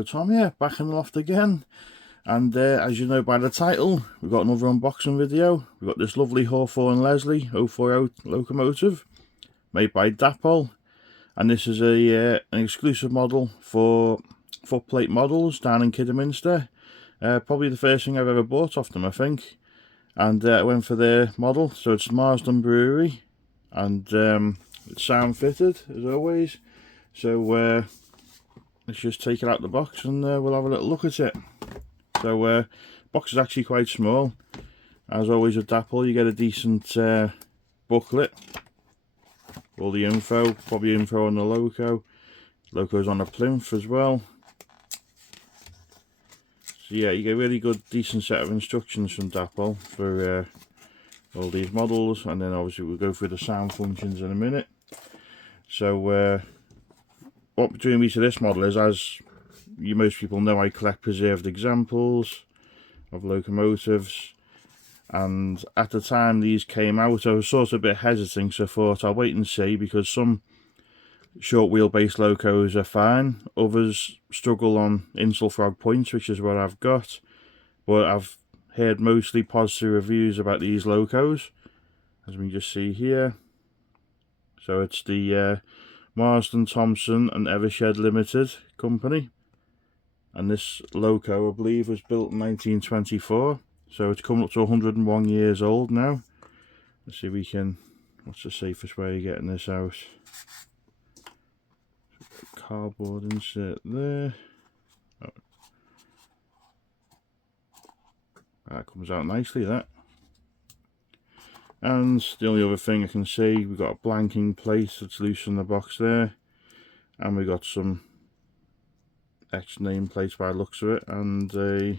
Hello Tom here, back in the loft again, and as you know by the title, we've got another unboxing video. We've got this lovely Hawthorn Leslie 040 locomotive made by Dapol, and this is an exclusive model for Footplate models down in Kidderminster. Probably the first thing I've ever bought off them, I think, and I went for their model. So it's Marsden Brewery, and it's sound fitted as always. So let's just take it out of the box and we'll have a little look at it. So box is actually quite small. As always with Dapol, you get a decent booklet, all the info, probably info on the logo's on the plinth as well. So yeah, you get a really good decent set of instructions from Dapol for all these models, and then obviously we'll go through the sound functions in a minute. So what drew me to this model is, as you most people know, I collect preserved examples of locomotives, and at the time these came out I was sort of a bit hesitant, so I thought I'll wait and see, because some short wheelbase locos are fine, others struggle on Insulfrog points, which is what I've got, but I've heard mostly positive reviews about these locos, as we can just see here. So it's the Marsden, Thompson and Evershed Limited company, and this loco I believe was built in 1924, so it's coming up to 101 years old now. Let's see if we can, what's the safest way of getting this out? Cardboard insert there. Oh. That comes out nicely, that. And the only other thing I can see, we've got a blanking plate that's loose in the box there, and we got some etched nameplates by the looks of it, and a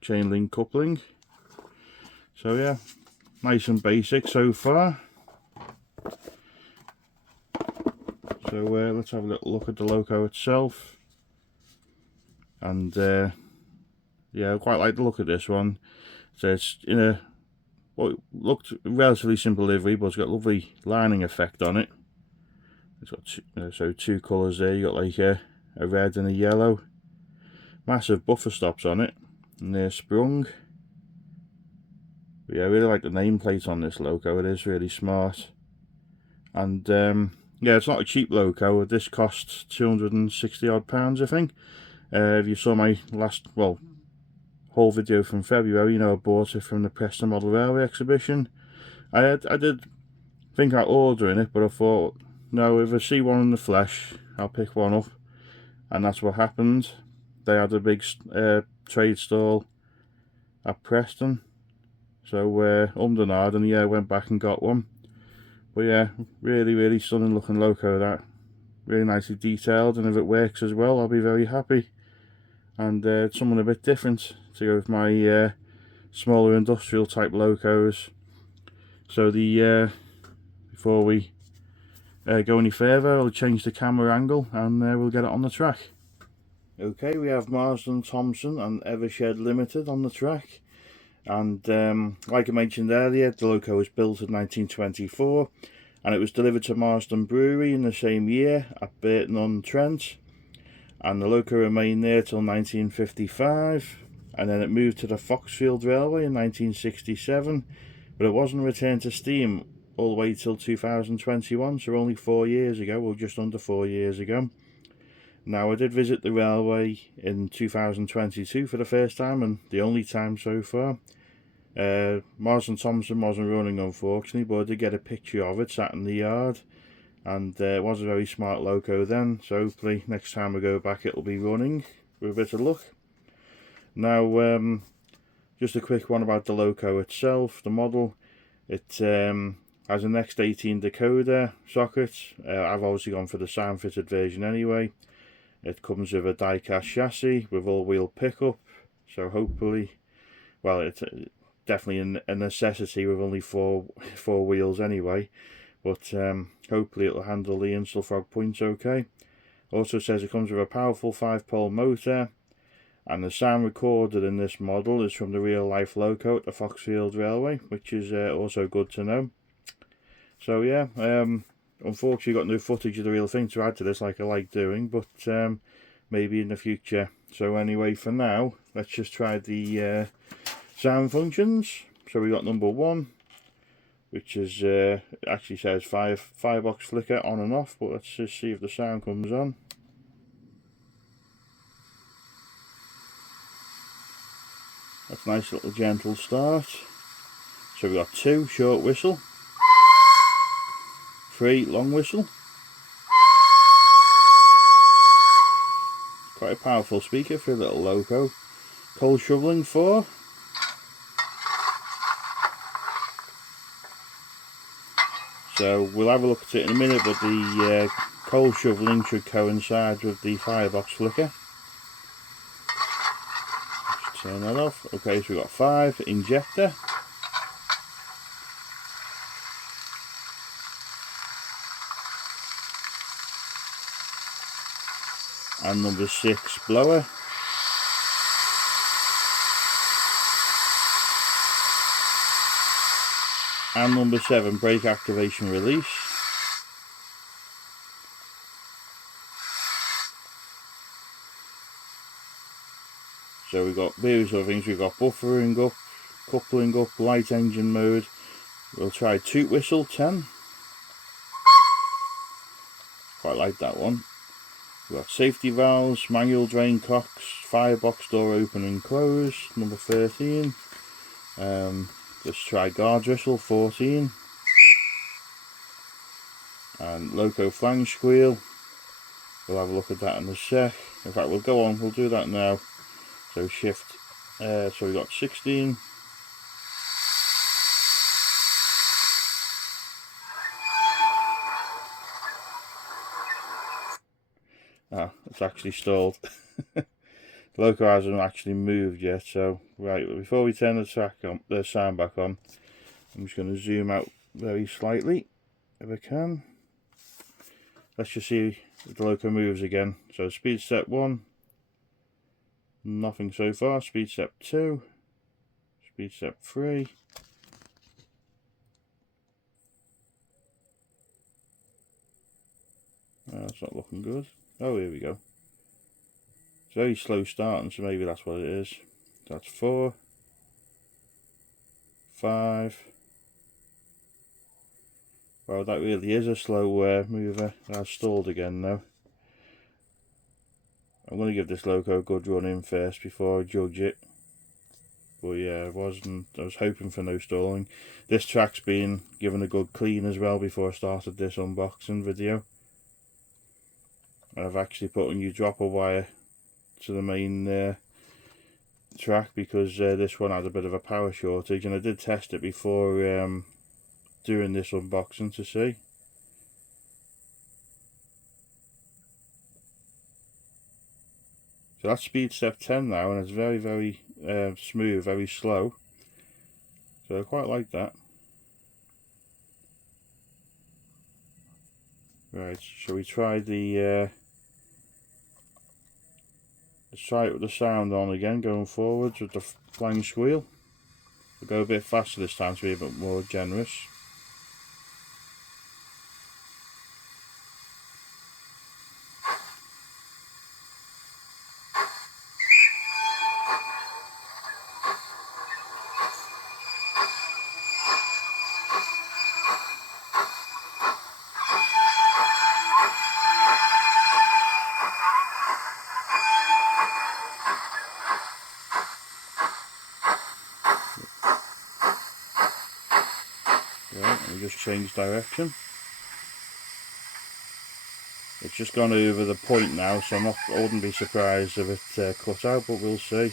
chain link coupling. So yeah, nice and basic so far. So let's have a little look at the loco itself, and yeah, I quite like the look of this one. So it's in a what looked relatively simple livery, but it's got a lovely lining effect on it. It's got two colours there. You got like a red and a yellow. Massive buffer stops on it, and they're sprung. But yeah, I really like the nameplate on this loco. It is really smart, and yeah, it's not a cheap loco. This costs £260 odd, I think. If you saw my last, well, whole video from February, you know, I bought it from the Preston Model Railway exhibition. I did think about ordering it, but I thought, no, if I see one in the flesh, I'll pick one up, and that's what happened. They had a big trade stall at Preston, so Umdenard, and yeah, I went back and got one. But yeah, really stunning looking loco, that. Really nicely detailed, and if it works as well, I'll be very happy. And it's something a bit different to go with my smaller industrial type locos. So the before we go any further, I'll change the camera angle and we'll get it on the track. Okay, we have Marsden, Thompson and Evershed Limited on the track, and like I mentioned earlier, the loco was built in 1924, and it was delivered to Marsden Brewery in the same year at Burton-on-Trent. And the loco remained there till 1955, and then it moved to the Foxfield Railway in 1967, but it wasn't returned to steam all the way till 2021, so only 4 years ago, or just under 4 years ago. Now, I did visit the railway in 2022 for the first time, and the only time so far. Marsden Thompson wasn't running, unfortunately, but I did get a picture of it sat in the yard. And it was a very smart loco then, so hopefully next time we go back it'll be running with a bit of luck. Now, just a quick one about the loco itself, the model. It has an X18 decoder socket. I've obviously gone for the sound fitted version anyway. It comes with a die-cast chassis with all-wheel pickup, so hopefully, well, it's definitely a necessity with only four wheels anyway. But hopefully it'll handle the Insulfrog points okay. Also says it comes with a powerful 5-pole motor, and the sound recorded in this model is from the real life loco at the Foxfield Railway, which is also good to know. So yeah, unfortunately got no footage of the real thing to add to this like I like doing, but maybe in the future. So anyway, for now, let's just try the sound functions. So we got number 1, which is actually says firebox flicker on and off, but let's just see if the sound comes on. That's a nice little gentle start. So we got 2 short whistle, 3 long whistle. Quite a powerful speaker for a little loco. Coal shoveling 4. So we'll have a look at it in a minute, but the coal shoveling should coincide with the firebox flicker. Just turn that off. Okay, so we've got 5 injector. And number 6 blower. And number 7 brake activation release. So we've got various other things. We've got buffering up, coupling up, light engine mode. We'll try toot whistle 10. Quite like that one. We've got safety valves, manual drain cocks, firebox door open and close, number 13. Let's try guard whistle 14. And loco flange squeal. We'll have a look at that in a sec. In fact, we'll go on, we'll do that now. So shift, so we've got 16. Ah, it's actually stalled. The loco hasn't actually moved yet, so right, before we turn the sound back on, I'm just going to zoom out very slightly if I can. Let's just see if the loco moves again. So speed step 1, nothing so far. Speed step 2, speed step 3. That's not looking good. Oh, here we go. It's very slow starting, so maybe that's what it is. That's 4, 5. Well, that really is a slow mover. That's stalled again now. I'm going to give this loco a good run in first before I judge it. But yeah, I was hoping for no stalling. This track's been given a good clean as well before I started this unboxing video. I've actually put a new dropper wire to the main track because this one had a bit of a power shortage, and I did test it before doing this unboxing to see. So that's speed step 10 now, and it's very, very smooth, very slow. So I quite like that. Right, shall we try the let's try it with the sound on again, going forwards with the flange squeal. We'll go a bit faster this time to be a bit more generous. Right, we just changed direction. It's just gone over the point now, so I wouldn't be surprised if it cut out, but we'll see.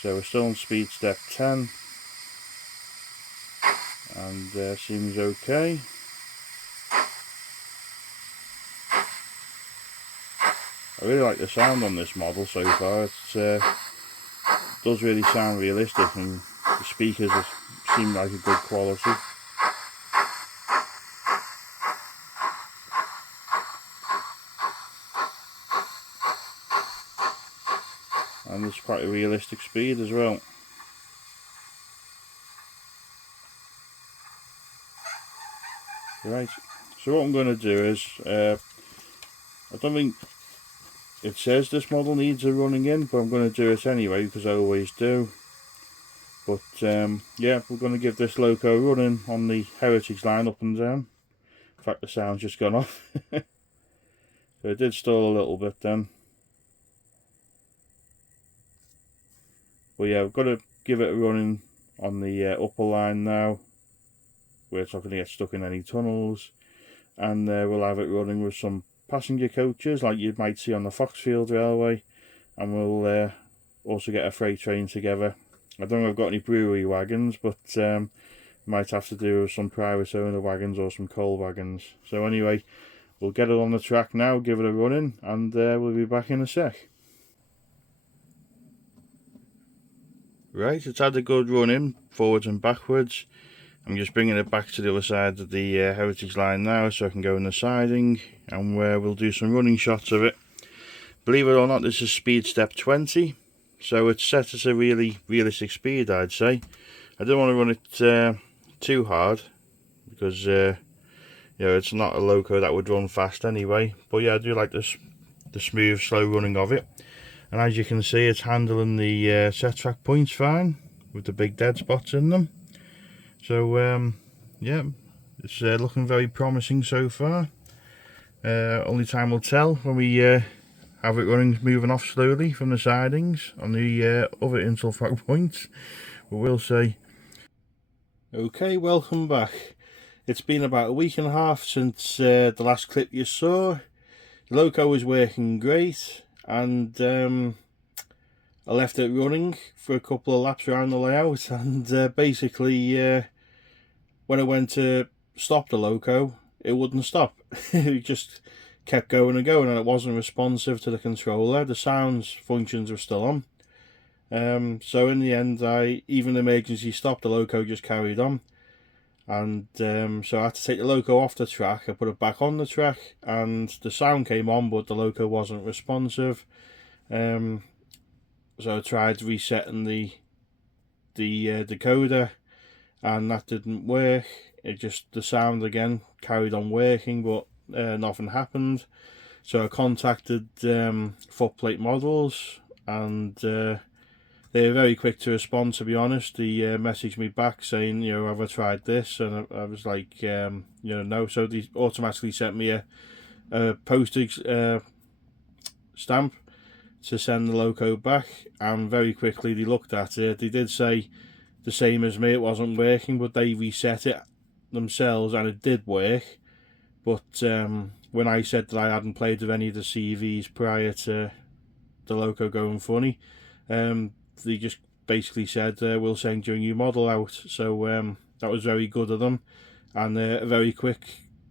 So we're still on speed step 10, and seems okay. I really like the sound on this model so far. It does really sound realistic, and the speakers seem like a good quality. And it's quite a realistic speed as well. Right, So what I'm going to do is, I don't think it says this model needs a running in, but I'm going to do it anyway because I always do. But yeah, we're going to give this loco a running on the Heritage line up and down. In fact, the sound's just gone off. So it did stall a little bit then. But yeah, we've got to give it a running on the upper line now, where it's not going to get stuck in any tunnels. And we'll have it running with some passenger coaches like you might see on the Foxfield Railway. And we'll also get a freight train together. I don't know if I've got any brewery wagons, but might have to do with some private owner wagons or some coal wagons. So anyway, we'll get it on the track now, give it a running, and we'll be back in a sec. Right, it's had a good run in, forwards and backwards. I'm just bringing it back to the other side of the Heritage line now so I can go in the siding, and we'll do some running shots of it. Believe it or not, this is speed step 20. So it's set at a really realistic speed, I'd say. I don't want to run it too hard because you know, it's not a loco that would run fast anyway. But yeah, I do like the smooth, slow running of it. And as you can see, it's handling the set track points fine with the big dead spots in them. So yeah, it's looking very promising so far. Only time will tell when we have it running, moving off slowly from the sidings on the other interlock points, but we'll see. Okay, welcome back. It's been about a week and a half since the last clip you saw. The loco was working great, and I left it running for a couple of laps around the layout, and basically when I went to stop the loco, it wouldn't stop. It just kept going and going, and it wasn't responsive to the controller. The sounds functions were still on. So in the end, I even emergency stopped the loco, just carried on. And so I had to take the loco off the track. I put it back on the track, and the sound came on, but the loco wasn't responsive. So I tried resetting the decoder, and that didn't work. It just, the sound again carried on working, but nothing happened. So I contacted Footplate Models, and they were very quick to respond, to be honest. They messaged me back saying, you know, have I tried this? And I was like, you know, no. So they automatically sent me a postage stamp to send the loco back, and very quickly they looked at it. They did say the same as me, it wasn't working, but they reset it themselves and it did work. But when I said that I hadn't played with any of the CVs prior to the loco going funny, they just basically said we'll send you a new model out. So that was very good of them, and a very quick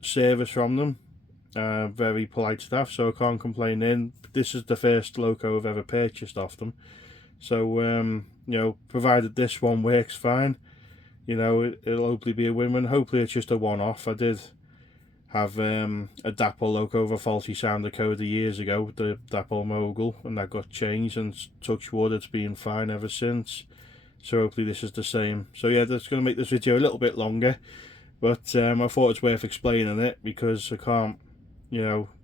service from them. Very polite staff, so I can't complain. This is the first loco I've ever purchased off them, so you know, provided this one works fine, you know, it'll hopefully be a win-win. Hopefully it's just a one-off. I did have a Dapol loco with a faulty sound decoder years ago, the Dapol Mogul, and that got changed, and touch wood, it's been fine ever since. So hopefully this is the same. So yeah, that's going to make this video a little bit longer, but I thought it's worth explaining it because I can't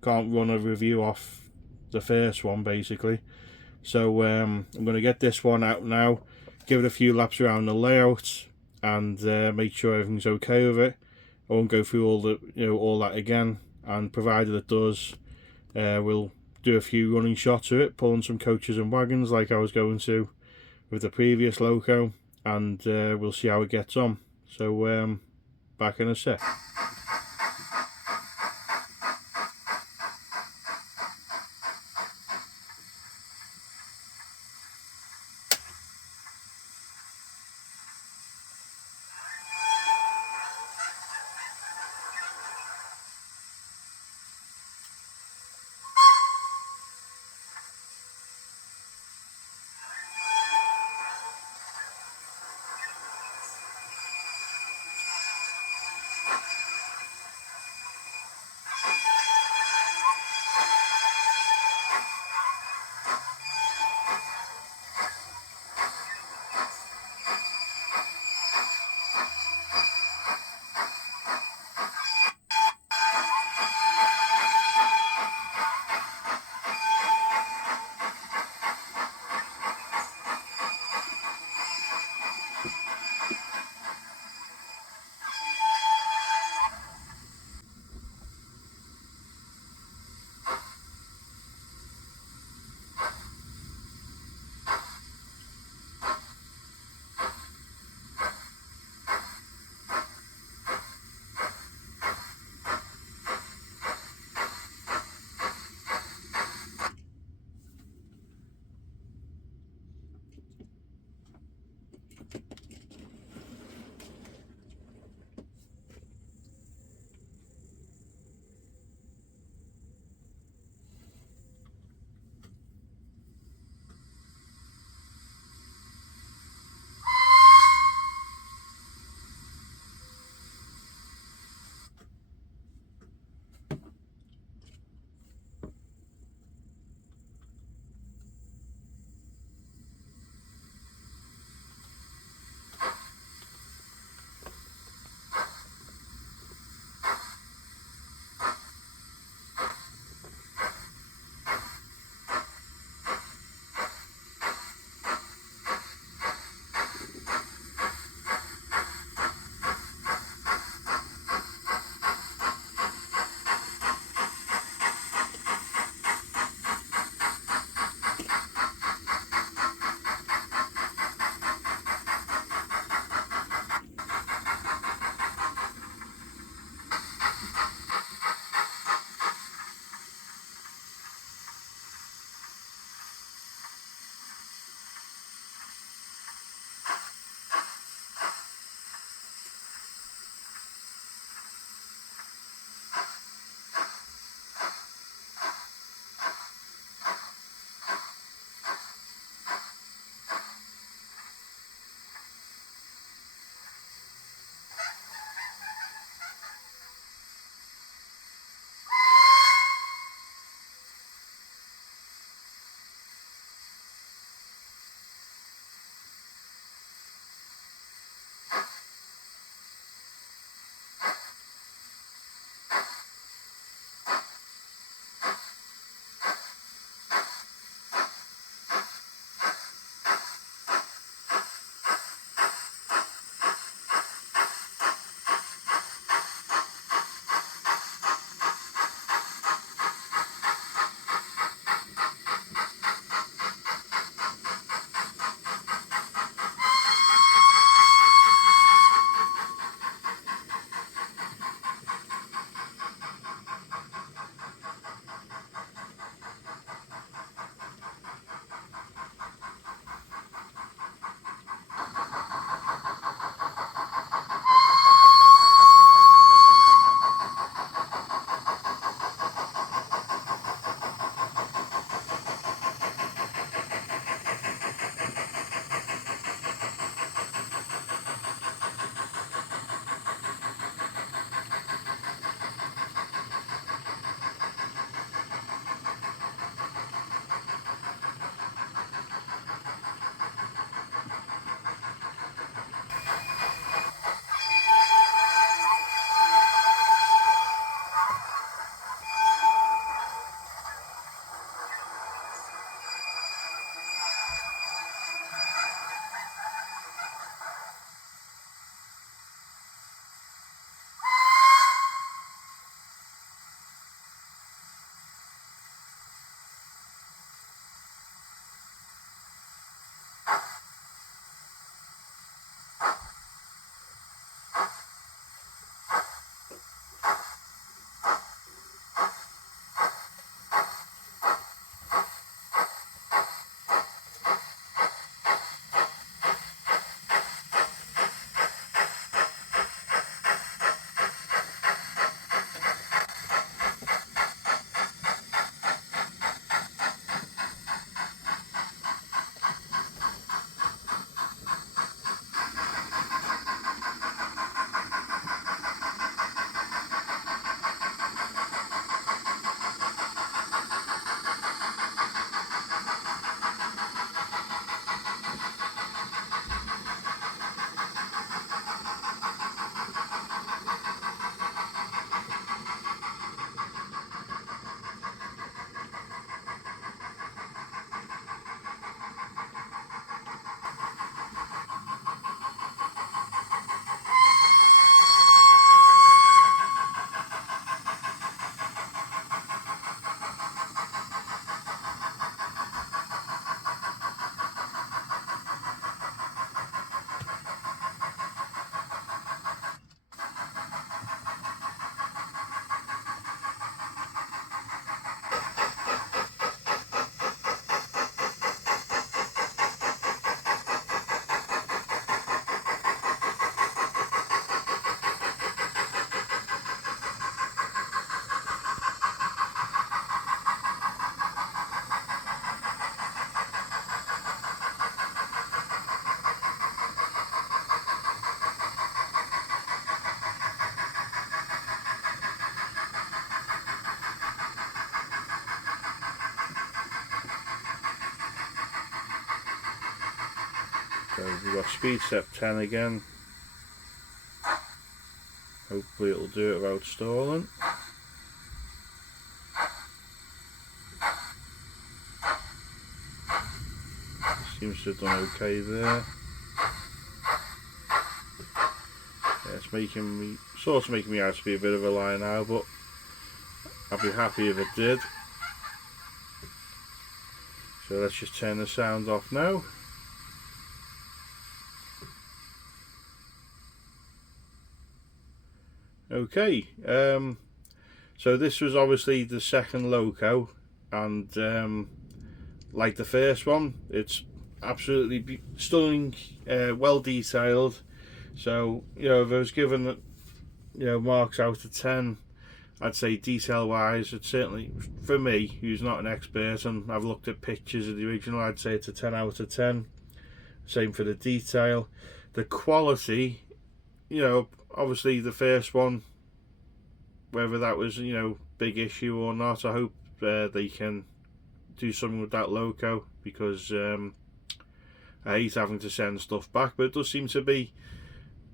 run a review off the first one basically. So I'm going to get this one out now, give it a few laps around the layout, and make sure everything's okay with it. I won't go through all that again, and provided it does, we'll do a few running shots of it, pulling some coaches and wagons like I was going to with the previous loco, and we'll see how it gets on. So back in a sec. So we've got speed step 10 again. Hopefully it'll do it without stalling. Seems to have done okay there. Yeah, it's making me, sort of making me out to be a bit of a liar now, but I'd be happy if it did. So let's just turn the sound off now. Okay, so this was obviously the second loco, and like the first one, it's absolutely stunning, well detailed. So, you know, if I was given, you know, marks out of 10, I'd say detail wise, it's certainly, for me, who's not an expert and I've looked at pictures of the original, I'd say it's a 10 out of 10. Same for the detail. The quality, you know, obviously the first one, whether that was, you know, big issue or not, I hope they can do something with that loco, because I hate having to send stuff back, but it does seem to be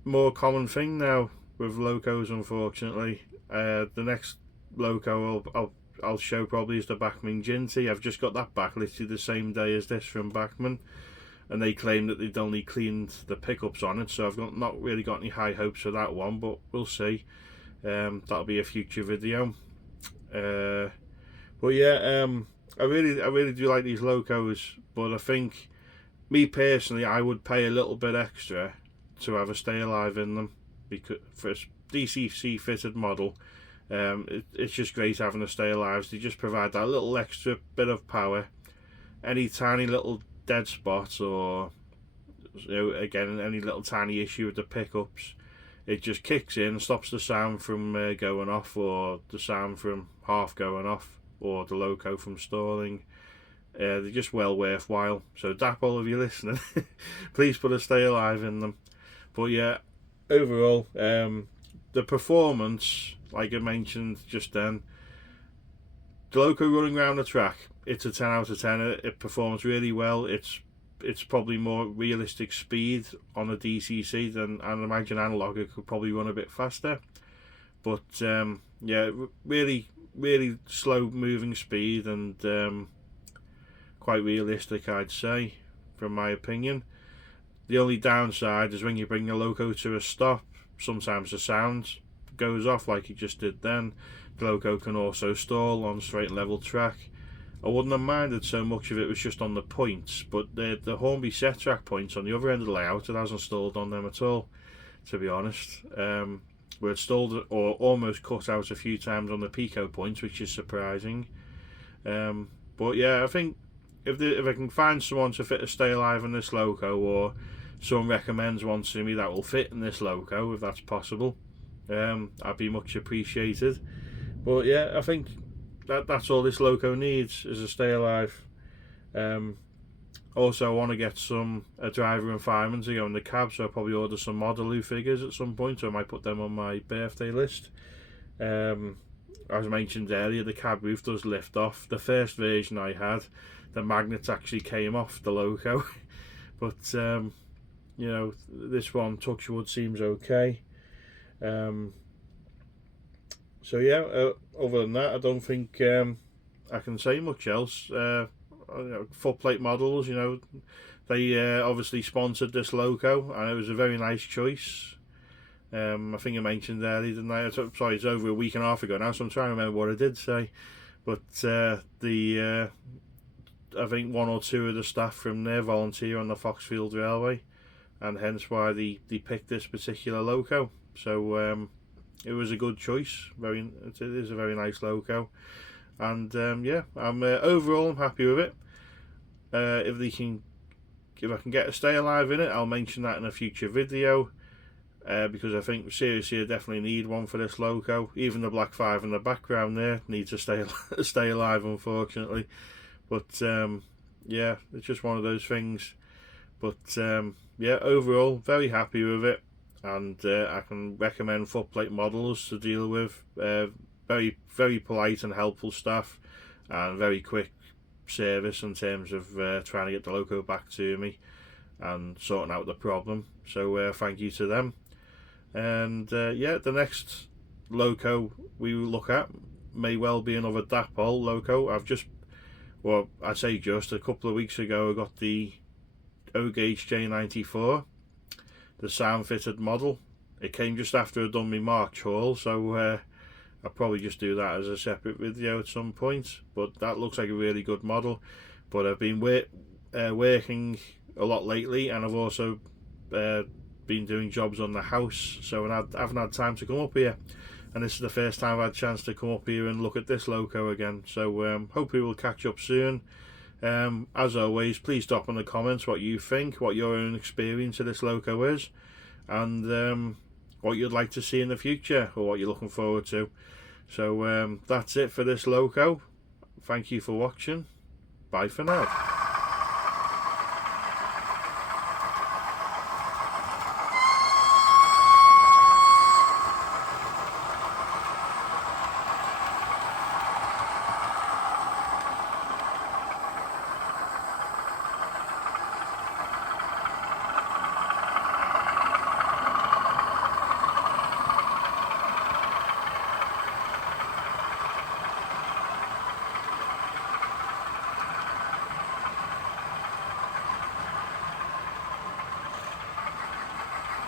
more common thing now with locos, unfortunately. The next loco I'll show probably is the Bachmann Ginty. I've just got that back literally the same day as this from Bachmann, and they claim that they'd only cleaned the pickups on it, so I've not really got any high hopes for that one, but we'll see. That'll be a future video. But yeah, I really do like these locos, but I think, me personally, I would pay a little bit extra to have a stay alive in them, because for a DCC fitted model, it's just great having a stay alive. They just provide that little extra bit of power. Any tiny little dead spots, or, you know, again, any little tiny issue with the pickups, it just kicks in, stops the sound from going off, or the sound from half going off, or the loco from stalling. They're just well worthwhile. So Dapol, if you're listening, please put a stay alive in them. But yeah, overall, the performance, like I mentioned just then, the loco running around the track, it's a 10 out of 10. It performs really well. It's probably more realistic speed on a DCC than, I imagine, analog. It could probably run a bit faster, but yeah, really slow moving speed, and quite realistic, I'd say, from my opinion. The only downside is when you bring the loco to a stop, sometimes the sound goes off like it just did then. The loco can also stall on straight and level track. I wouldn't have minded so much if it was just on the points, but the Hornby set track points on the other end of the layout, it hasn't stalled on them at all, to be honest. Where it stalled or almost cut out a few times on the Pico points, which is surprising. But yeah, I think if I can find someone to fit a stay alive in this loco, or someone recommends one to me that will fit in this loco, if that's possible, I'd be much appreciated. But yeah, I think that's all this loco needs, is a stay alive. Also, I want to get a driver and fireman to go in the cab, so I'll probably order some Modeloo figures at some point, or I might put them on my birthday list. As I mentioned earlier, the cab roof does lift off. The first version I had, the magnets actually came off the loco, but you know, this one, touch wood, seems okay. So yeah, other than that, I don't think I can say much else. Footplate models, you know, they obviously sponsored this loco, and it was a very nice choice. I think I mentioned earlier, didn't I? Sorry, it's over a week and a half ago now, so I'm trying to remember what I did say. But I think one or two of the staff from there volunteer on the Foxfield Railway, and hence why they picked this particular loco. So it was a good choice. It is a very nice loco, and yeah, overall I'm happy with it. If I can get a stay alive in it, I'll mention that in a future video, because I think seriously I definitely need one for this loco. Even the Black 5 in the background there needs to stay alive, unfortunately. But yeah, it's just one of those things. But yeah, overall very happy with it, and I can recommend Footplate models to deal with. Very polite and helpful staff, and very quick service in terms of trying to get the loco back to me. and sorting out the problem. So thank you to them. And yeah, the next loco we will look at may well be another Dapol loco. I say just a couple of weeks ago I got the O-Gauge J94, the sound fitted model. It came just after I'd done my March haul, so I'll probably just do that as a separate video at some point. But that looks like a really good model. But I've been working a lot lately, and I've also been doing jobs on the house, so I haven't had time to come up here, and this is the first time I've had a chance to come up here and look at this loco again. So hopefully we'll catch up soon. As always, please drop in the comments what you think, what your own experience of this loco is, and what you'd like to see in the future, or what you're looking forward to. So that's it for this loco. Thank you for watching. Bye for now.